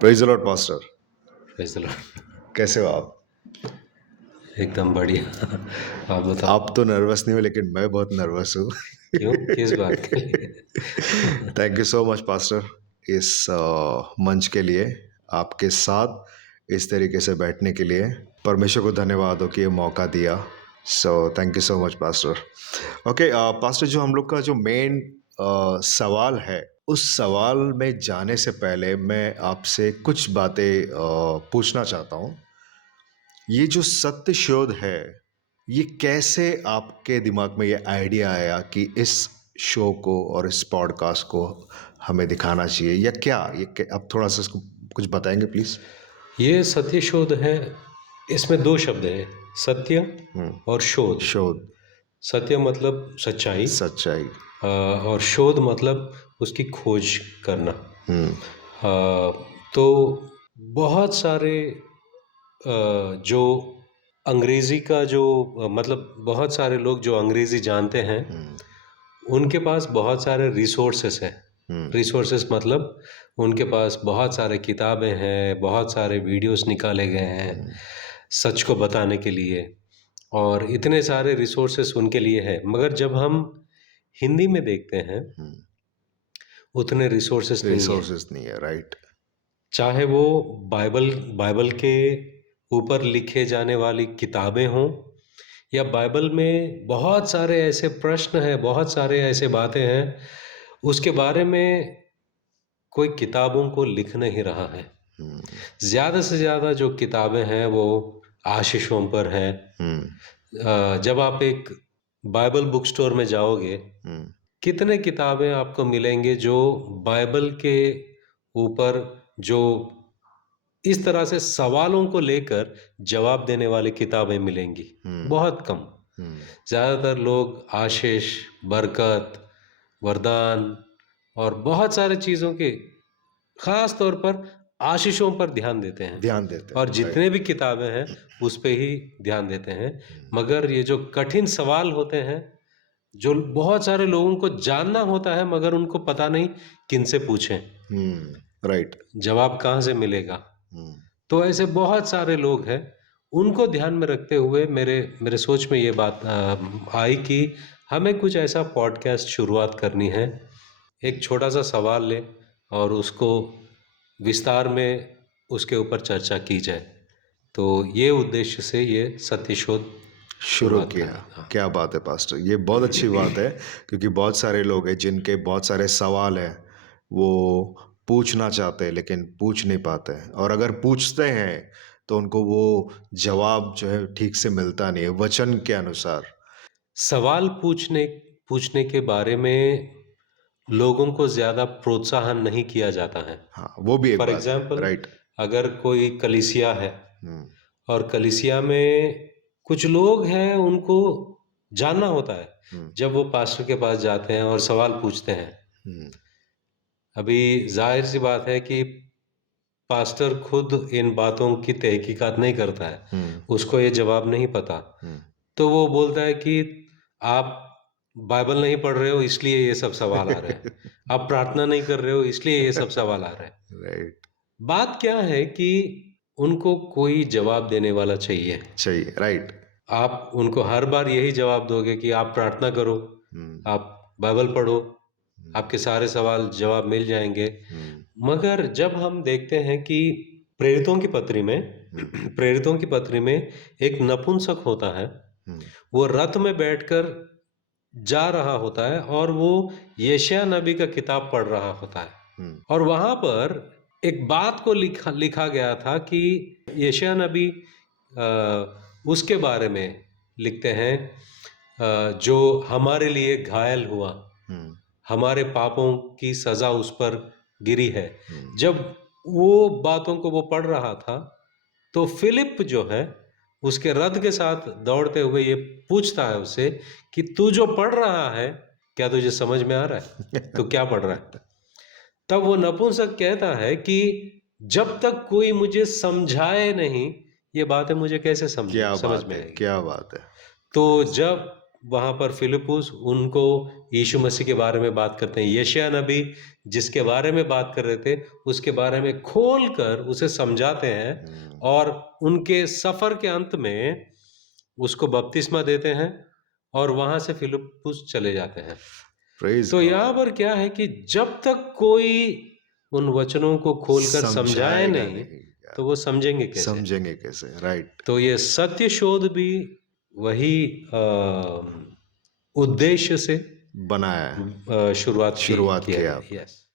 Praise the Lord pastor. Praise the Lord. कैसे हो आप? एकदम बढ़िया। आप बताओ। आप तो नर्वस नहीं हो, लेकिन मैं बहुत नर्वस हूँ। क्यों, किस बात के लिए? Thank you so much pastor, इस मंच के लिए, आपके साथ इस तरीके से बैठने के लिए। परमेश्वर को धन्यवाद हो कि ये मौका दिया। So thank you so much pastor. Okay pastor, जो हम लोग का जो मेन सवाल है, उस सवाल में जाने से पहले मैं आपसे कुछ बातें पूछना चाहता हूँ। ये जो सत्य शोध है, ये कैसे आपके दिमाग में ये आइडिया आया कि इस शो को और इस पॉडकास्ट को हमें दिखाना चाहिए, या क्या आप थोड़ा सा इसको कुछ बताएंगे प्लीज? ये सत्य शोध है। इसमें दो शब्द हैं, सत्य और शोध। शोध। सत्य मतलब सच्चाई, सच्चाई। और शोध मतलब उसकी खोज करना। तो बहुत सारे जो अंग्रेज़ी का जो मतलब बहुत सारे लोग जो अंग्रेज़ी जानते हैं, उनके पास बहुत सारे रिसोर्सेस हैं। रिसोर्सेस मतलब उनके पास बहुत सारे किताबें हैं, बहुत सारे वीडियोस निकाले गए हैं सच को बताने के लिए, और इतने सारे रिसोर्सेस उनके लिए है। मगर जब हम हिंदी में देखते हैं, उतने रिसोर्सेस नहीं है। रिसोर्सेज नहीं है, राइट। चाहे वो बाइबल बाइबल के ऊपर लिखे जाने वाली किताबें हों, या बाइबल में बहुत सारे ऐसे प्रश्न हैं, बहुत सारे ऐसे बातें हैं, उसके बारे में कोई किताबों को लिख नहीं रहा है। ज़्यादा से ज़्यादा जो किताबें हैं वो आशीषों पर हैं। जब आप एक बाइबल बुक स्टोर में जाओगे, कितने किताबें आपको मिलेंगे जो बाइबल के ऊपर, जो इस तरह से सवालों को लेकर जवाब देने वाली किताबें मिलेंगी? बहुत कम। ज़्यादातर लोग आशीष, बरकत, वरदान और बहुत सारे चीज़ों के, ख़ास तौर पर आशीषों पर ध्यान देते हैं, ध्यान देते हैं, और जितने भी किताबें हैं उस पे ही ध्यान देते हैं। मगर ये जो कठिन सवाल होते हैं, जो बहुत सारे लोगों को जानना होता है मगर उनको पता नहीं किन से पूछें, राइट। जवाब कहाँ से मिलेगा, तो ऐसे बहुत सारे लोग हैं। उनको ध्यान में रखते हुए मेरे मेरे सोच में ये बात आई कि हमें कुछ ऐसा पॉडकास्ट शुरुआत करनी है। एक छोटा सा सवाल ले और उसको विस्तार में उसके ऊपर चर्चा की जाए। तो ये उद्देश्य से ये सत्य शोध शुरू शुरुआत किया। करना। क्या बात है पास्टर, ये बहुत अच्छी बात है, क्योंकि बहुत सारे लोग हैं जिनके बहुत सारे सवाल हैं, वो पूछना चाहते हैं लेकिन पूछ नहीं पाते हैं, और अगर पूछते हैं तो उनको वो जवाब जो है ठीक से मिलता नहीं है वचन के अनुसार। सवाल पूछने पूछने के बारे में लोगों को ज़्यादा प्रोत्साहन नहीं किया जाता है। हाँ, वो भी एक फॉर बात है, एग्जाम्पल, राइट। अगर कोई कलीसिया है और कलीसिया में कुछ लोग हैं, उनको जानना होता है। जब वो पास्टर के पास जाते हैं और सवाल पूछते हैं, अभी जाहिर सी बात है कि पास्टर खुद इन बातों की तहकीकात नहीं करता है, उसको ये जवाब नहीं पता। तो वो बोलता है कि आप बाइबल नहीं पढ़ रहे हो इसलिए ये सब सवाल आ रहे हैं, आप प्रार्थना नहीं कर रहे हो इसलिए ये सब सवाल आ रहे हैं। राइट। बात क्या है कि उनको कोई जवाब देने वाला चाहिए। चाहिए, राइट। आप उनको हर बार यही जवाब दोगे कि आप प्रार्थना करो, आप बाइबल पढ़ो, आपके सारे सवाल जवाब मिल जाएंगे। मगर जब हम देखते हैं कि प्रेरितों की पत्री में प्रेरितों की पत्री में एक नपुंसक होता है, वो रथ में बैठकर जा रहा होता है और वो यशायाह नबी का किताब पढ़ रहा होता है, और वहां पर एक बात को लिखा लिखा गया था कि यशायाह नबी उसके बारे में लिखते हैं, जो हमारे लिए घायल हुआ, हमारे पापों की सजा उस पर गिरी है। जब वो बातों को वो पढ़ रहा था, तो फिलिप जो है उसके रथ के साथ दौड़ते हुए ये पूछता है उससे कि तू जो पढ़ रहा है, क्या तुझे समझ में आ रहा है? तो क्या पढ़ रहा है? तब वो नपुंसक कहता है कि जब तक कोई मुझे समझाए नहीं, ये बातें मुझे कैसे क्या समझ बात में है, आएगी? क्या बात है। तो जब वहाँ पर फिलिपुस उनको यीशु मसीह के बारे में बात करते हैं। यशायाह नबी जिसके बारे में बात कर रहे थे, उसके बारे में खोल कर उसे समझाते हैं और उनके सफ़र के अंत में उसको बपतिस्मा देते हैं और वहाँ से फिलिपुस चले जाते हैं। Praise तो God. यहाँ पर क्या है कि जब तक कोई उन वचनों को खोलकर समझाए समझाएगा नहीं, नहीं, तो वो समझेंगे कैसे? समझेंगे कैसे? राइट. तो ये सत्य शोध भी वही उद्देश्य से बनाया है, शुरुआत शुरुआत किया किया गया। आपने. यस।